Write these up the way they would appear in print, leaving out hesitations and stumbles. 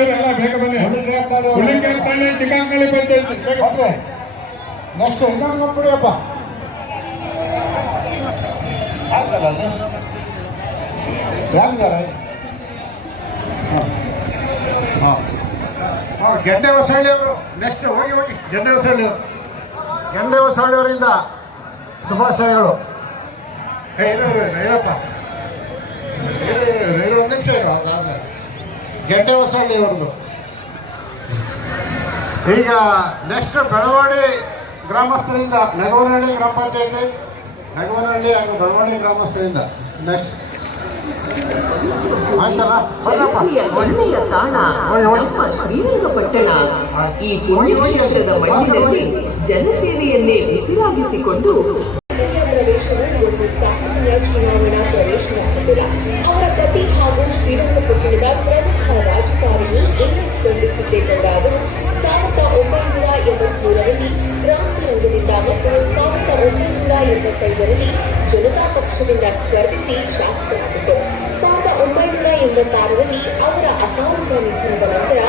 ಎಲ್ಲ ಬೇಗ ಬನ್ನಿ. ಹುಲಿಕೆತ್ತಳ್ಳಿ ಚಿಕ್ಕಂಕಳ್ಳಿ ಪಂಚಾಯತ್ ನೆಕ್ಸ್ಟ್ ಇನ್ನೊಂದು ಕೊಡಿಯಪ್ಪ. ಆಗ್ತಲ್ಲ ಅದು ಯಾರಿದ್ದಾರೆ? ಗೆಡ್ಡೆ ಹೊಸಳ್ಳಿ ಅವರು ನೆಕ್ಸ್ಟ್ ಹೋಗಿ ಗೆಡ್ಡೆ ಹೊಸಳ್ಳಿ ಅವರಿಂದ ಶುಭಾಶಯಗಳು. ಇರಪ್ಪ ಒಂದು ನಿಮಿಷ ಇರೋ ಗೆಡ್ಡೆ ಹೊಸಳ್ಳಿ ಅವ್ರದ್ದು. ಈಗ ನೆಕ್ಸ್ಟ್ ಬೆಳವಾಡಿ ಗ್ರಾಮಸ್ಥರಿಂದ ನಗವನಹಳ್ಳಿ ಗ್ರಾಮ ಪಂಚಾಯತಿ ನಗವನಹಳ್ಳಿ ಹಾಗೂ ಬೆಳವಾಡಿ ಗ್ರಾಮಸ್ಥರಿಂದ ನೆಕ್ಸ್ಟ್ ಹೆಮ್ಮೆಯ ತಾಣ ನಮ್ಮ ಶ್ರೀರಂಗಪಟ್ಟಣ. ಈ ಪುಣ್ಯಕ್ಷೇತ್ರದ ಮಣ್ಣಿನಲ್ಲಿ ಜನಸೇವೆಯನ್ನೇ ಉಸಿರಾಗಿಸಿಕೊಂಡು ಚುನಾವಣಾ ಪ್ರವೇಶವಾಗುತ್ತಿಲ್ಲ. ಅವರ ಪತಿ ಹಾಗೂ ಶ್ರೀರಂಗಪಟ್ಟಣದ ಪ್ರಮುಖ ರಾಜಕಾರಣಿ ಎನ್ಎಸ್ ಸಿದ್ದೇಗೌಡ ಅವರು 1983ರಲ್ಲಿ ಕ್ರಾಂತಿ ರಂಗದಿಂದ ಮತ್ತು 1985ರಲ್ಲಿ ಜನತಾ ಪಕ್ಷದಿಂದ ಸ್ಪರ್ಧಿಸಿ ಶಾಸಕರಾಗಿದ್ದರು. 1986ರಲ್ಲಿ ಅವರ ಅಕಾಲಿಕ ನಿಧನದ ನಂತರ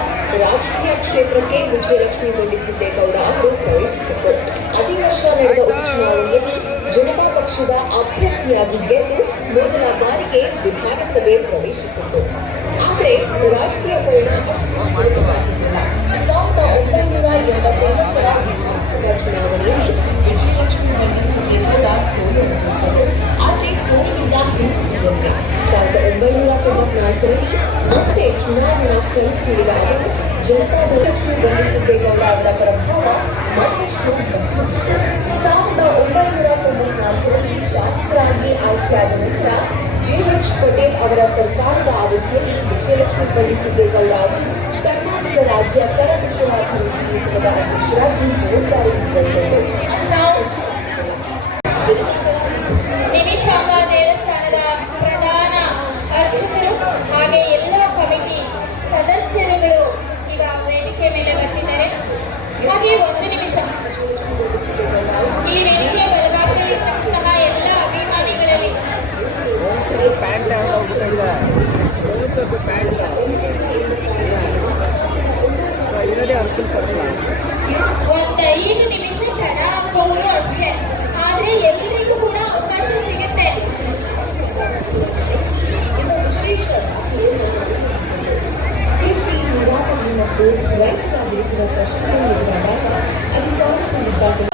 ರಾಜಕೀಯ ಕ್ಷೇತ್ರಕ್ಕೆ ವಿಜಯಲಕ್ಷ್ಮಿ ಬಂಡಿ ಸಿದ್ದೇಗೌಡ ಅವರು ಪ್ರವೇಶಿಸಿದರು. ಅದೇ ವರ್ಷ ನಡೆದ ಉಪಚುನಾವಣೆಯಲ್ಲಿ ಜನತಾ ಪಕ್ಷದ ಅಭ್ಯರ್ಥಿಯಾಗಿ ಗೆದ್ದು ಮೊದಲ ಬಾರಿಗೆ ವಿಧಾನಸಭೆ ಪ್ರವೇಶಿಸಿತು. ಆದರೆ ರಾಜಕೀಯ ಪರಿಣಾಮ ಅಷ್ಟು ಸುಲಭವಾಗಿರಲಿಲ್ಲ. 1989ರ ವಿಧಾನಸಭಾ ಚುನಾವಣೆಯಲ್ಲಿ ವಿಜಯಲಕ್ಷ್ಮಿ ಬಂಡಿ ಸಿದ್ದೇಗೌಡ ಸೋಲನುಭವಿಸಿದರು. ಆದರೆ ಸೋಲಿನಿಂದ ಹಿಂದಿರುಗಿಲ್ಲ. 1994ರಲ್ಲಿ ಮತ್ತೆ ಚುನಾವಣಾ ಕಣಕ್ಕಿಳಿದ ಅವರು ಜನತಾದಳ ಲಕ್ಷ್ಮಿ ಬಂಡಿ ಸಿದ್ದೇಗೌಡ ಅವರ ಪ್ರಭಾವ ಮತ್ತಷ್ಟು ಗಟ್ಟಿಯಾಗಿತ್ತು. 1994ರಲ್ಲಿ ಶಾಸಕರಾಗಿ ಆಯ್ಕೆಯಾದ ನಂತರ ಜೆಎಚ್ ಪಟೇಲ್ ಅವರ ಸರ್ಕಾರದ ಅವಧಿಯಲ್ಲಿ ವಿಜಯಲಕ್ಷ್ಮಿ ಬಂಡಿ ಸಿದ್ದೇಗೌಡ ಅವರು ಕರ್ನಾಟಕ ರಾಜ್ಯ ಕರಕುಶಲ ಅಭಿವೃದ್ಧಿ ನಿಗಮದ ಅಧ್ಯಕ್ಷರಾಗಿ ಜವಾಬ್ದಾರಿ ನಿರ್ವಹಿಸಿದರು. ನಿಮಿಷಾಂಬ ದೇವಸ್ಥಾನದ ಪ್ರಧಾನ ಅರ್ಚಕರು ಹಾಗೆ ಎಲ್ಲ ಕಮಿಟಿ ಸದಸ್ಯರುಗಳು ಈಗ ವೇದಿಕೆ ಮೇಲೆ ಬರ್ತಿದ್ದಾರೆ. ಹಾಗೆ ಒಂದು ನಿಮಿಷ ಈ ವೇದಿಕೆ ಬಲಭಾಗದಲ್ಲಿರುವಂತಹ ಎಲ್ಲ ಅಭಿಮಾನಿಗಳಲ್ಲಿ ಒಂದು 5 ನಿಮಿಷ ತಡ ಆಗಬಹುದು ಅಷ್ಟೇ. ಆದ್ರೆ ಎಲ್ಲರಿಗೂ ಕೂಡ ಅವಕಾಶ ಸಿಗುತ್ತೆ.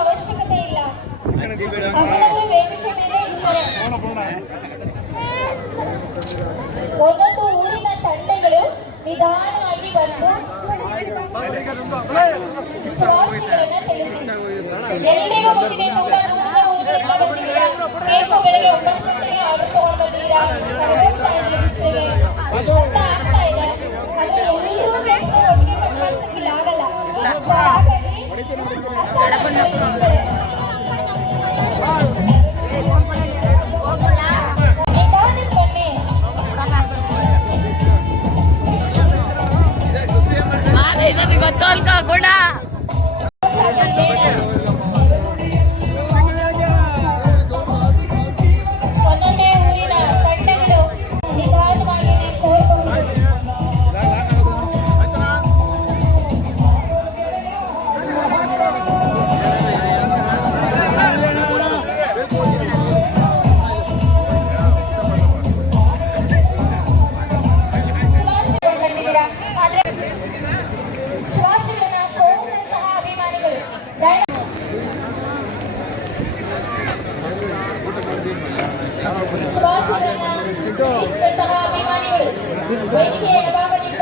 ಅವಶ್ಯಕತೆ ಇಲ್ಲ. ಅವರವರು ವೇದಿಕೆ ಮೇಲೆ ಇರ್ತಾರೆ. ಒಂದೊಂದು ಊರಿನ ತಂಡಗಳು ನಿಧಾನವಾಗಿ ಬಂದು ಶುಭಾಶಯಗಳನ್ನ ತಿಳಿಸಿ. ಎಲ್ರಿಗೂ ಗೊತ್ತಿದೆ, ತುಂಬಾ ದೂರದ ಊರುಗಳಿಂದ ಬಂದಿದ್ದೀರಾ. ಕೇಕು ಬೆಳಗ್ಗೆ 9 ಗಂಟೆಗೆ ಆರ್ಡರ್ ತಗೊಂಡು ಬಂದಿದ್ದೀರಾ. ಹೋಗ್ತಾ ಇದೆ ಬಿಸಿಲಿಗೆ ಅಂತ ಆಗ್ತಾ ಇದೆ. ಆದ್ರೆ ಎಲ್ಲರೂ ಕೇಕು ಒಟ್ಟಿಗೆ ಕಟ್ ಮಾಡ್ಸಕ್ಕಿಲ್ಲ, ಆಗಲ್ಲ. ಹಾಗಾಗಿ ನಿಧಾನಕ್ಕೆ ಬನ್ನಿ. ಗೊತ್ತಲ್ಕ ಗುಣ ಒಂದೊಂದೇ ಊರಿನ ತಂಡಗಳು ನಿಧಾನವಾಗಿ ಕೋರಬಹುದು. ಶುಭಾಶಯಗಳನ್ನ ಕೋರುವಂತಹ ಅಭಿಮಾನಿಗಳು ವೇದಿಕೆಯ ಎಡಭಾಗದಿಂದ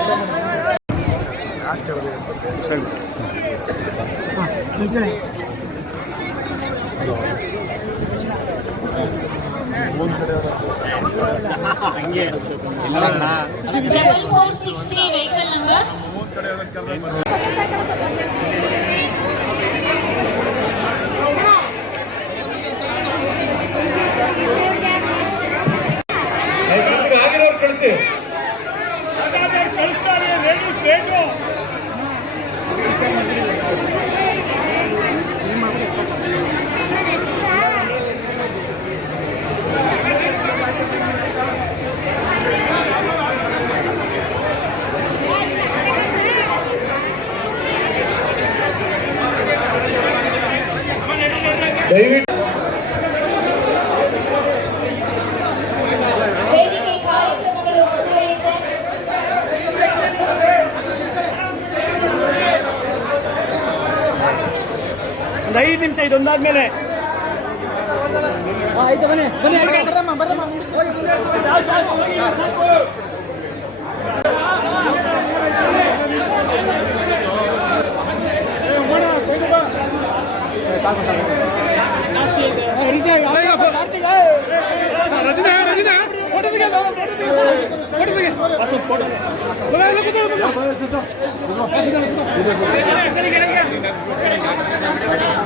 Level 463 vehicle number. ಕಳಿಸಿ ದಯವಿಟ್ಟು ವೇದಿಕೆ ಕಾರ್ಯಕ್ರಮಗಳು ಮುಂದುವರಿಯುತ್ತೆ. ಒಂದು 5 ನಿಮಿಷ ಇದೊಂದಾದ್ಮೇಲೆ ಆಯ್ತು ಬನ್ನಿ ಬನ್ನಿ ಬರ್ರಮ್ಮ ಬರ್ರಮ್ಮ ಹೋಗಿ ಮುಂದೆ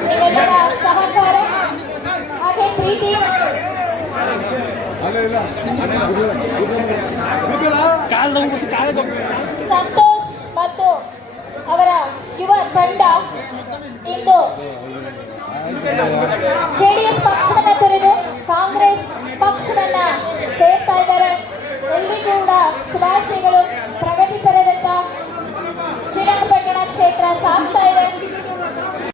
ನಿಮ್ಮೆಲ್ಲರ ಸಹಕಾರ ಹಾಗೆ ಪ್ರೀತಿ ಸಂತೋಷ್ ಮತ್ತು ಅವರ ಯುವ ತಂಡ ಇಂದು ಜೆಡಿಎಸ್ ಪಕ್ಷವನ್ನ ತೊರೆದು ಕಾಂಗ್ರೆಸ್ ಪಕ್ಷವನ್ನ ಸೇರ್ತಾ ಇದ್ದಾರೆ. ಎಲ್ರಿಗೂ ಕೂಡ ಶುಭಾಶಯಗಳು.